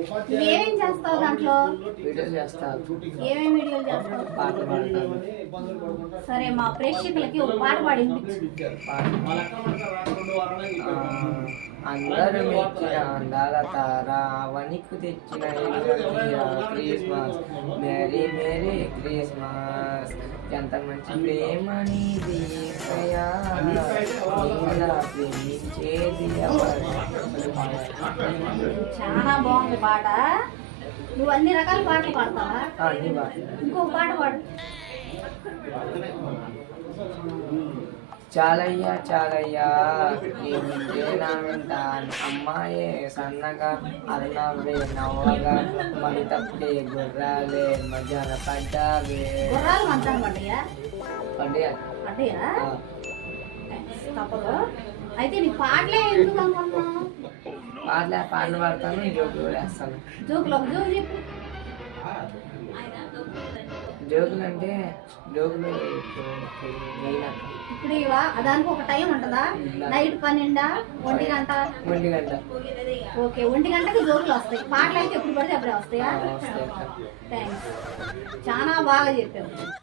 నువ్వేం చేస్తావు దాంట్లో? వీడియోలు చేస్తారు ఏమేమి వీడియోలు చేస్తావు? పాటలు పాడతాను. సరే మా ప్రేక్షకులకి ఒక పాట పాడి అందరూ మెచ్చిన అందాల తార వణికు తెచ్చిన క్రిస్మస్. Mary merry Christmas. ఎంత మంచి ప్రేమ నీది ప్రేమించేది ఎవరు? చాలా బాగుంది పాట. నువ్వు అన్ని రకాల పాటలు పాడతావా? ఇంకో పాట పాడు. చాలయ్యా చాలయ్యా ఏమింటే నా వెంట అమ్మాయే సన్నగా అరుణవే నవ్వగా మరి తప్పుడే గుర్రాలే మజాన పడ్డావే. అయితే నీ పాటలే ఎందుకు అనుకున్నావు పాటలే పాటలు పాడతాను జోకులు కూడా వేస్తాను. జోకులు అంటే జోకులు ఇప్పుడు ఇవా దానికి ఒక టైం ఉంటుందా? నైట్ పన్నెండా? ఒంటి గంట? ఒంటి గంట. ఓకే ఒంటి గంటకి జోకులు వస్తాయి. పాటలు అయితే ఎప్పుడు పడితే అప్పుడే వస్తాయి. థ్యాంక్స్ చాలా బాగా చెప్పావు.